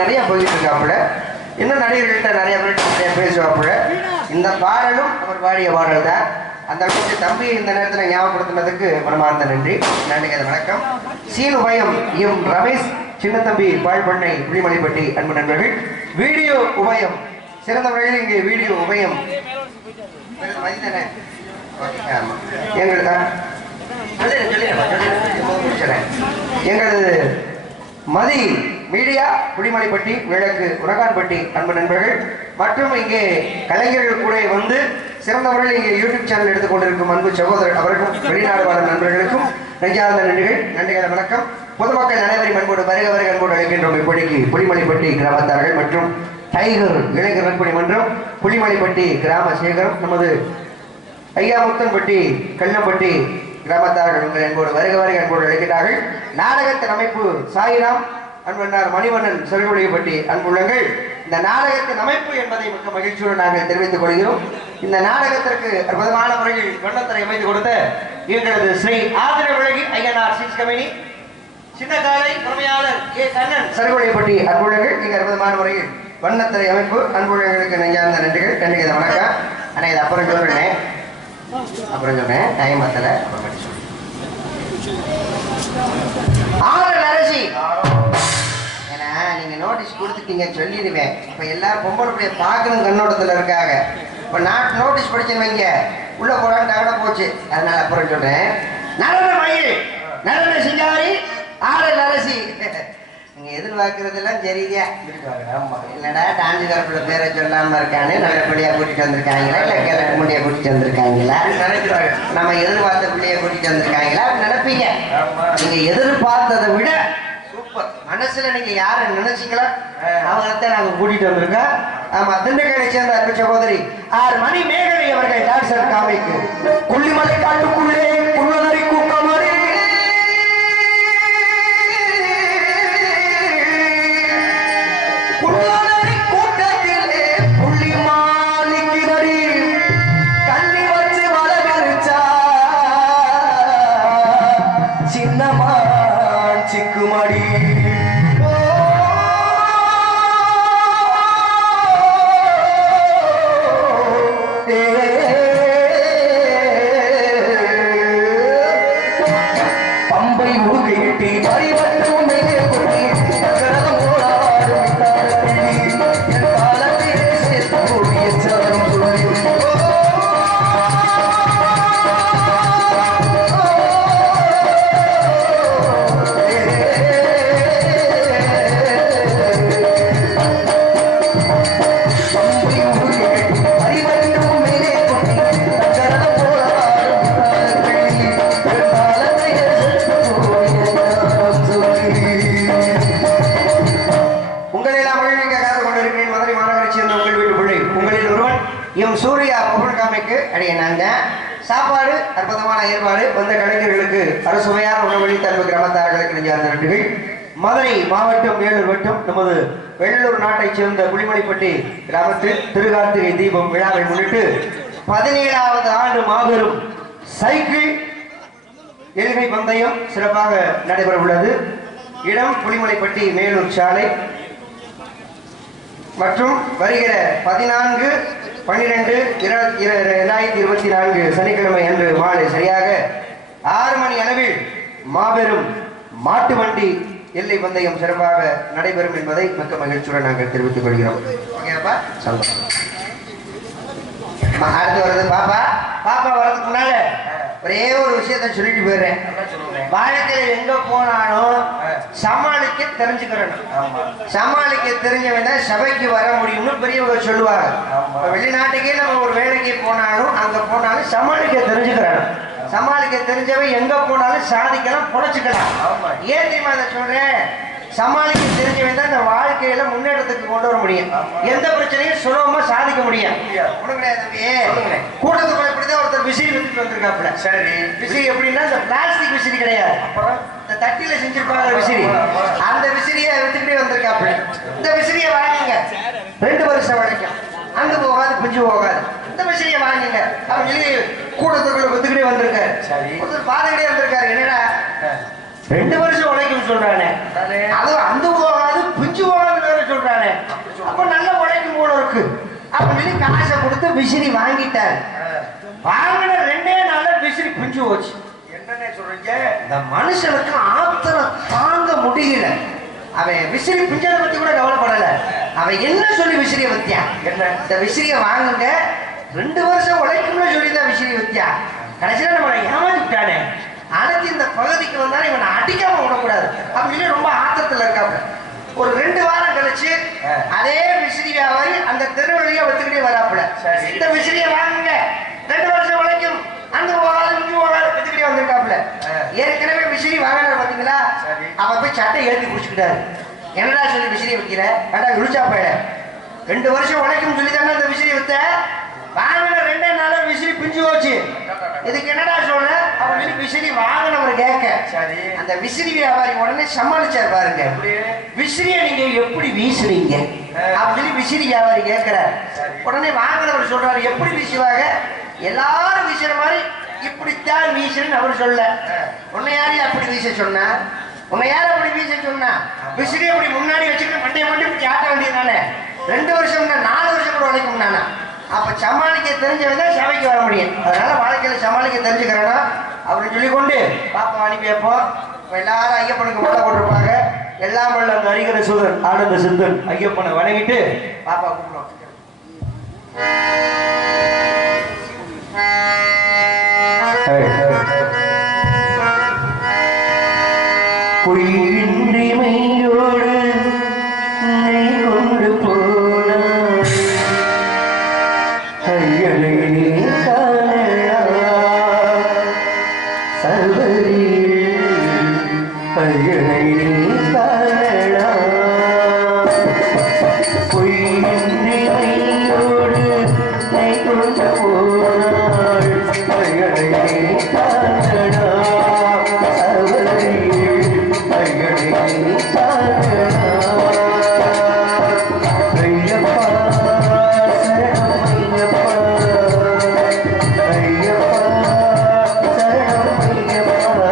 நிறைய போயிட்டு இருக்காப்புல. இன்னும் நடிகர்கள்ட்ட நிறைய பேர் பேசுவாப்புல. இந்த பாடலும் அவர் பாடிய பாடல் தான். அந்த அளவுக்கு தம்பியை இந்த நேரத்தில் ஞாபகப்படுத்தினதுக்கு மனமார்ந்த நன்றி. நன்றிங்க, வணக்கம். சீன் உபயம் எம் ரமேஷ் சின்னத்தம்பி பாழ்பண்ணை புலிமலைப்பட்டி அன்பு நண்பர்கள். வீடியோ உபயம் சிறந்த முறையில் இங்கே வீடியோ உபயம் எங்களது மதி மீடியா புலிமலைப்பட்டி விளக்கு உரகான்பட்டி அன்பு நண்பர்கள் மற்றும் இங்கே கலைஞர்கள் கூட வந்து சிறந்த முறையில் இங்கே யூடியூப் சேனல் எடுத்துக்கொண்டிருக்கும் அன்பு சகோதரர் அவர்களும் வெளிநாடு வாழும் நண்பர்களுக்கும் நெஞ்சார்ந்த நன்றிகள். நன்றிகள், வணக்கம். பொதுமக்கள் அனைவரும் அன்போடு வருக வருக அன்போடு அழைக்கின்றோம். இப்படிக்கு புலிமலைப்பட்டி கிராமத்தார்கள் மற்றும் டைகர் இளைஞர் நற்பணி மன்றம் புலிமலைப்பட்டி கிராம சேகரம் நமது ஐயாமுத்தன்பட்டி கல்லம்பட்டி கிராமத்தார்கள் உங்கள் அன்போடு வருக வருக அன்போடு அழைக்கிறார்கள். நாடகத்தின் அமைப்பு சாயிராம் அன்பன்னார் மணிவண்ணன் செல்வொழியப்பட்டி அன்புள்ளங்கள். இந்த நாடகத்தின் அமைப்பு என்பதை மிக்க மகிழ்ச்சியோடு நாங்கள் தெரிவித்துக் கொள்கிறோம். இந்த நாடகத்திற்கு அற்புதமான முறையில் வண்ணத்தரை அமைத்து கொடுத்த எங்களது ஸ்ரீ ஆதிர விலகி ஐயனார் சீட்ஸ் கம்பெனி சின்னக்காலை உரிமையாளர் ஏ கண்ணன் செல்வொழியப்பட்டி அன்புள்ளங்கள். இங்க அற்புதமான முறையில் வண்ணத்தரை அமைப்பு அன்புள்ளங்களுக்கு நெஞ்சார்ந்த நன்றிகள். நன்றிகள், வணக்கம். ஆனால் இது அப்புறம் சொன்னேன் டைம் ஆத்தல. அரசி ஏன்னா நீங்க நோட்டீஸ் கொடுத்துட்டீங்க சொல்லிடுவேன். இப்ப எல்லாரும் பொம்பளை பார்க்கணும் கண்ணோட்டத்துல இருக்காங்க. இப்ப நான் நோட்டீஸ் படிச்சேன்னு வைங்க உள்ள போறான்னு போச்சு. அதனால அப்புறம் சொல்றேன். நலன மயில் நலன சிங்காரி ஆடல் அரசி நீங்க எதிர்பார்க்கறதெல்லாம் சரியா இல்லடா டான்ஸ் கருப்புல பேரை சொல்லாம இருக்கானு நல்ல பிள்ளையா கூட்டிட்டு வந்திருக்காங்களா இல்ல கிழக்கு முண்டியா கூட்டிட்டு வந்திருக்காங்களா நினைக்கிறாங்க. நம்ம எதிர்பார்த்த பிள்ளைய கூட்டிட்டு வந்திருக்காங்களா நினைப்பீங்க. நீங்க எதிர்பார்த்ததை விட சூப்பர். மனசுல நீங்க யார நினைச்சீங்களா அவங்கள்தான் நாங்க கூட்டிட்டு வந்திருக்கோம். ஆமா, திண்டுக்கலை சேர்ந்த அன்பு சகோதரி 6 மணி மேகலை அவர்கள் டான்சர் காமிக்கு கொல்லிமலை காட்டுக்குள்ளே குள்ளநரி கூட்டமரி சாப்பாடு அற்புதமான ஏற்பாடு. வந்த கலைஞர்களுக்கு அரசுமையான உணவளித்த அன்பு கிராமத்தார்களுக்கு நெஞ்சார்ந்த நன்றிகள். மதுரை மாவட்டம் வேலூர் வட்டம் நமது வெள்ளூர் நாட்டைச் சேர்ந்த புலிமலைப்பட்டி கிராமத்தில் திருகார்த்திகை தீபம் விழாவை முன்னிட்டு 17வது ஆண்டு மாபெரும் சைக்கிள் எல்கை பந்தயம் சிறப்பாக நடைபெற உள்ளது. இடம் புலிமலைப்பட்டி மேலூர் சாலை மற்றும் வருகிற 14/12/2024 சனிக்கிழமை அன்று மாலை சரியாக 6 மணி அளவில் மாபெரும் மாட்டு வண்டி எல்லை பந்தயம் சிறப்பாக நடைபெறும் என்பதை மிக்க மகிழ்ச்சியுடன் நாங்கள் தெரிவித்துக் கொள்கிறோம். ஓகேப்பா, சந்தோஷம். அடுத்து வருது பாப்பா. பாப்பா வர்றதுக்கு முன்னால ஒரே ஒரு விஷயத்த சொல்லிட்டு போயிடுறேன். வாழ்க்கையில எங்க போனாலும் சமாளிக்க தெரிஞ்சுக்கிறேன். சமாளிக்க தெரிஞ்சவன் தான் சபைக்கு வர முடியும்னு பெரியவங்க சொல்லுவாங்க. வெளிநாட்டுக்கே நம்ம ஒரு வேலைக்கு போனாலும் அங்க போனாலும் சமாளிக்க தெரிஞ்சுக்கிறேன். சமாளிக்க தெரிஞ்சவன் எங்க போனாலும் சாதிக்கலாம், பொழைச்சுக்கலாம். ஏன் தெரியுமா அதை சொல்றேன்? சமாளிக்க தெரிஞ்சவன் தான் இந்த வாழ்க்கையில முன்னேற்றத்துக்கு கொண்டு வர முடியும். எந்த பிரச்சனையும் சுலபமா சாதிக்க முடியும். கூட்டத்துக்குள்ள இப்படிதான் ஒருத்தர் விசிறி வித்துட்டு வந்திருக்காப்புல. சரி, விசிறி எப்படின்னா இந்த பிளாஸ்டிக் விசிறி கிடையாது, அப்புறம் இந்த தட்டில செஞ்சிருப்பாங்க விசிறி. அந்த விசிறிய வித்துக்கிட்டே வந்திருக்காப்புல. இந்த விசிறிய வாங்கிங்க 2 வருஷம் வரைக்கும் அங்க போகாது பிஞ்சு போகாது. இந்த விசிறிய வாங்கிங்க அப்படின்னு சொல்லி கூட்டத்துக்குள்ள வித்துக்கிட்டே வந்திருக்காரு. ஒருத்தர் பாதைக்கிட்டே வந்திருக்காரு. என்னடா 2 வருஷம் உழைக்கும் சொல்றானே, அது அந்த போகாது பிஞ்சு போகாது வேற அப்படின்னு காசை கொடுத்து விசிறி வாங்கிட்டாரு. வாங்கின 2 நாள்ல விசிறி பிஞ்சு போச்சு. என்னன்னு சொல்றீங்க? இந்த மனுஷனுக்கு ஆத்திரம் தாங்க முடியல. அவன் விசிறி பிஞ்சதை பத்தி கூட கவலைப்படல. அவன் என்ன சொல்லி விசிறிய வத்தியா? என்ன இந்த விசிறிய வாங்குங்க 2 வருஷம் உழைக்கும்னு சொல்லிதான் விசிறி வத்தியா. கடைசியில நம்ம ஏமாத்திட்டானே, அடுத்து இந்த பகுதிக்கு வந்தாலும் இவனை அடிக்காம விடக்கூடாது அப்படின்னு ரொம்ப ஆத்திரத்துல இருக்காங்க. ஒரு 2 வாரம் கழிச்சு அதே விசிறி வியாபாரி அந்த தெரு வழியா வச்சுக்கிட்டே வராப்புல. இந்த விசிறிய வாங்குங்க 2 வருஷம் உழைக்கும், அந்த வச்சுக்கிட்டே வந்திருக்காப்புல. ஏற்கனவே விசிறி வாங்கினார் பாத்தீங்களா, அவ போய் சட்டை ஏற்றி குடிச்சுக்கிட்டாரு. என்னடா சொல்லி விசிறிய வைக்கிற, ஏடா இழுச்சா போயிட, 2 வருஷம் உழைக்கும் சொல்லி தானே அந்த விசிறி வித்த, வாங்கின 2 நாள விசிறி பிஞ்சு போச்சு, இதுக்கு என்னடா சொல்ற அப்படின்னு விசிறி வாங்கினவர் கேட்க, அந்த விசிறி வியாபாரி உடனே சமாளிச்சார் பாருங்க. விசிறிய நீங்க எப்படி வீசுறீங்க அப்படின்னு விசிறி வியாபாரி கேட்கிறார். உடனே வாங்கினவர் சொல்றாரு, எப்படி வீசுவாங்க, எல்லாரும் வீசுற மாதிரி இப்படித்தான் வீசுறேன்னு அவர் சொல்ல. உன்னை யாரு அப்படி வீச சொன்னா, உன்னை யார் அப்படி வீச சொன்னா, விசிறி அப்படி முன்னாடி வச்சுக்கிட்டு மண்டைய மட்டும் இப்படி ஆட்ட வேண்டியதுனால 2 வருஷம் 4 வருஷம் கூட உழைக்கும் நானா. அப்ப சமாளிக்க தெரிஞ்சவங்க சபைக்கு வர முடியும். அதனால வாழ்க்கையில சமாளிக்க தெரிஞ்சுக்கிறேன்னா அப்படின்னு சொல்லி கொண்டு பாப்பா அனுப்பி வைப்போம். எல்லாரும் ஐயப்பனுக்கு மாலை போட்டிருப்பாங்க. எல்லாம் வல்ல அந்த அறிகிற சூதன் ஆனந்த சிந்தன் ஐயப்பனை வணங்கிட்டு பாப்பா கூப்பிடுவோம். பொய்யின்றி மெய்யோடு நீ கொண்டு போனாய், ஐயனை நீ காணலா சர்வரில், ஐயனை நீ காணலா. பொய்யின்றி மெய்யோடு நீ கொண்டு போனாய், ஐயனை நீ காணலா சர்வரில், ஐயனை நீ காணலா. ஐயப்பா சரணம் ஐயப்பா, ஐயப்பா சரணம் ஐயப்பா.